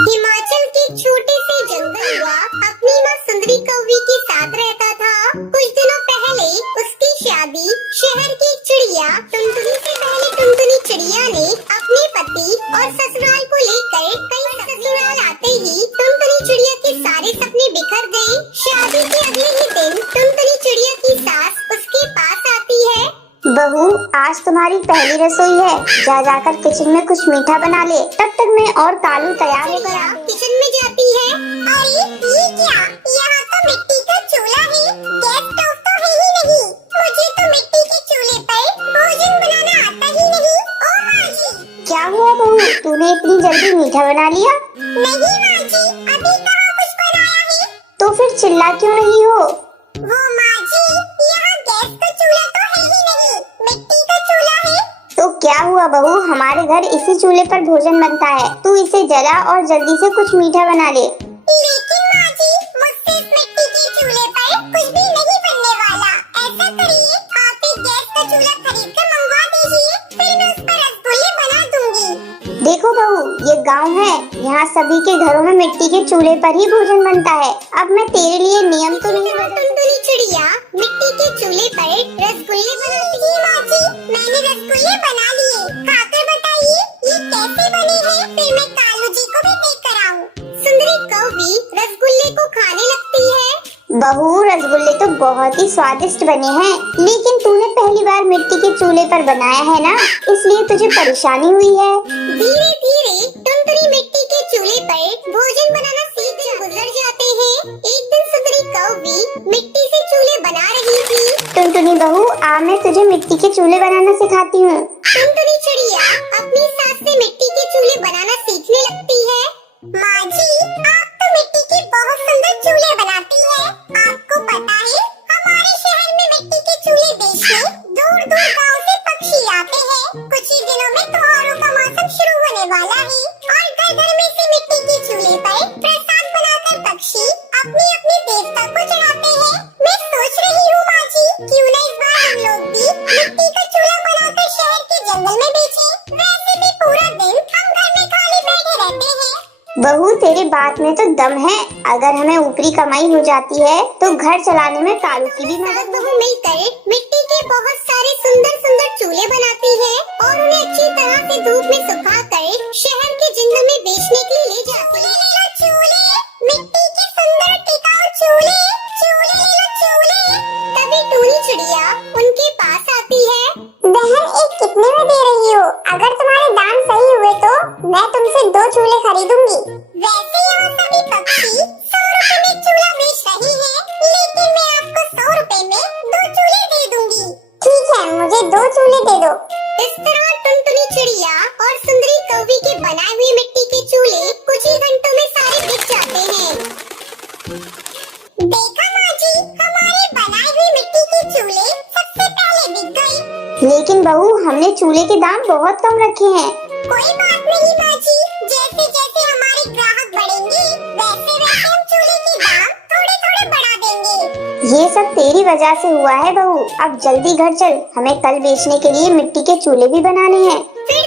हिमाचल के छोटे से जंगल हुआ अपनी माँ सुंदरी कौवी के साथ रहता था। कुछ दिनों पहले उसकी शादी शहर की एक चिड़िया टुनटुनी से पहले टुनटुनी चिड़िया ने अपने पति और ससुराल को लेकर कई ससुराल आते ही टुनटुनी चिड़िया के सारे सपने बिखर गए। शादी के अगले ही दिन टुनटुनी चिड़िया की सास उसके पास आती है। बहू, आज तुम्हारी पहली रसोई है, जा जाकर किचन में कुछ मीठा बना ले, तब तक मैं और कालू तैयार होकर किचन में जाती है। अरे ये क्या, यहाँ तो मिट्टी का चूल्हा है, गैस स्टोव तो है ही नहीं। मुझे तो मिट्टी के चूल्हे पर भोजन बनाना आता ही नहीं। ओ माँ जी! क्या हुआ बहू, तूने इतनी जल्दी मीठा बना लिया? नहीं माँ जी, अभी कहाँ कुछ बनाया है। तो फिर चिल्ला क्यों रही हो? वो माँ जी, यहाँ गैस का चूल्हा तो है ही नहीं, मिट्टी का चूल्हा है। तो क्या हुआ बहू, हमारे घर इसी चूल्हे पर भोजन बनता है, तू इसे जला और जल्दी से कुछ मीठा बना ले। लेकिन माँ जी, मुझसे इस मिट्टी के चूल्हे पर कुछ भी नहीं बनने वाला। ऐसा करिए, आप एक गैस का चूल्हा खरीद कर मंगवा दीजिए, फिर मैं उस पर रसगुल्ले बना दूंगी। देखो बहू, ये गांव है, यहाँ सभी के घरों में मिट्टी के चूल्हे पर ही भोजन बनता है। अब मैं तेरे लिए नियम तो नहीं टुनटुनी चिड़िया मिट्टी के चूल्हे पर रसगुल्ले बनाती है। माँ जी, मैंने रसगुल्ले बना लिए, खाकर बताइए ये कैसे बने हैं, फिर मैं कालू जी को भी देख कर आऊँ। सुंदरी कौवी रसगुल्ले को खाने लगती है। बहू, रसगुल्ले तो बहुत ही स्वादिष्ट बने हैं, लेकिन तूने पहली बार मिट्टी के चूल्हे पर बनाया है ना, इसलिए तुझे परेशानी हुई है। धीरे धीरे टुनटुनी मिट्टी के चूल्हे पर भोजन बनाना सीख कर गुजर जाते हैं। एक दिन सुंदरी कौवी मिट्टी से चूल्हे बना रही थी। टुनटुनी बहू, आ मैं तुझे मिट्टी के चूल्हे बनाना सिखाती हूँ। टुनटुनी चिड़िया अपनी सास से मिट्टी के चूल्हे बनाना सीखने लगती है। माँ जी, आप तो मिट्टी के बहुत सुंदर चूल्हे बनाती हैं। आपको पता है, हमारे शहर में मिट्टी के चूल्हे बेचने दूर दूर गाँव से पक्षी आते हैं। कुछ ही दिनों में त्योहारों का मौसम शुरू होने वाला है और घर घर में से मिट्टी के चूल्हे पर प्रसाद बनाकर पक्षी अपने अपने देवता को चढ़ाते हैं। मैं सोच रही हूँ माँ जी, क्यों न इस बार हम लोग भी मिट्टी का चूल्हा बनाकर शहर के जंगल में बेचें। वैसे भी पूरा दिन हम घर में खाली बैठे रहते हैं। बहू, तेरी बात में तो दम है, अगर हमें ऊपरी कमाई हो जाती है तो घर चलाने में कालू की भी मदद। बहू मिलकर मिट्टी के बहुत सारे सुंदर सुंदर चूल्हे बनाती है और उन्हें अच्छी तरह से धूप में सुखाकर शहर के जिंदों में बेचने के लिए ले जाती है। चूल्हे, मिट्टी के सुंदर टिकाऊ चूल्हे, चूल्हे। तभी टूनी चिड़िया उनके पास आती है। बहन, एक कितने में दे रही हो? अगर तुम्हारे दाम सही हुए तो मैं तुमसे 2 चूल्हे खरीदूंगी। वैसे यहाँ सभी पक्षी 100 रुपए में चूल्हा बेच रहे हैं, लेकिन मैं आपको 100 रुपए में 2 चूल्हे दे दूंगी। ठीक है, मुझे 2 चूल्हे दे दो। इस तरह टुनटुनी चिड़िया और सुंदरी कौवी के बनाए हुए मिट्टी के चूल्हे कुछ ही घंटों में सारे बिक जाते हैं। देखा माँ जी, हमारे बनाए हुए मिट्टी के चूल्हे सबसे पहले बिक गए। लेकिन बहू, हमने चूल्हे के दाम बहुत कम रखे हैं। कोई बात नहीं माँ जी, जैसे जैसे हमारे ग्राहक बढ़ेंगे वैसे वैसे हम चूल्हे के दाम थोड़े थोड़े बढ़ा देंगे। ये सब तेरी वजह से हुआ है बहू। अब जल्दी घर चल, हमें कल बेचने के लिए मिट्टी के चूल्हे भी बनाने हैं। फिर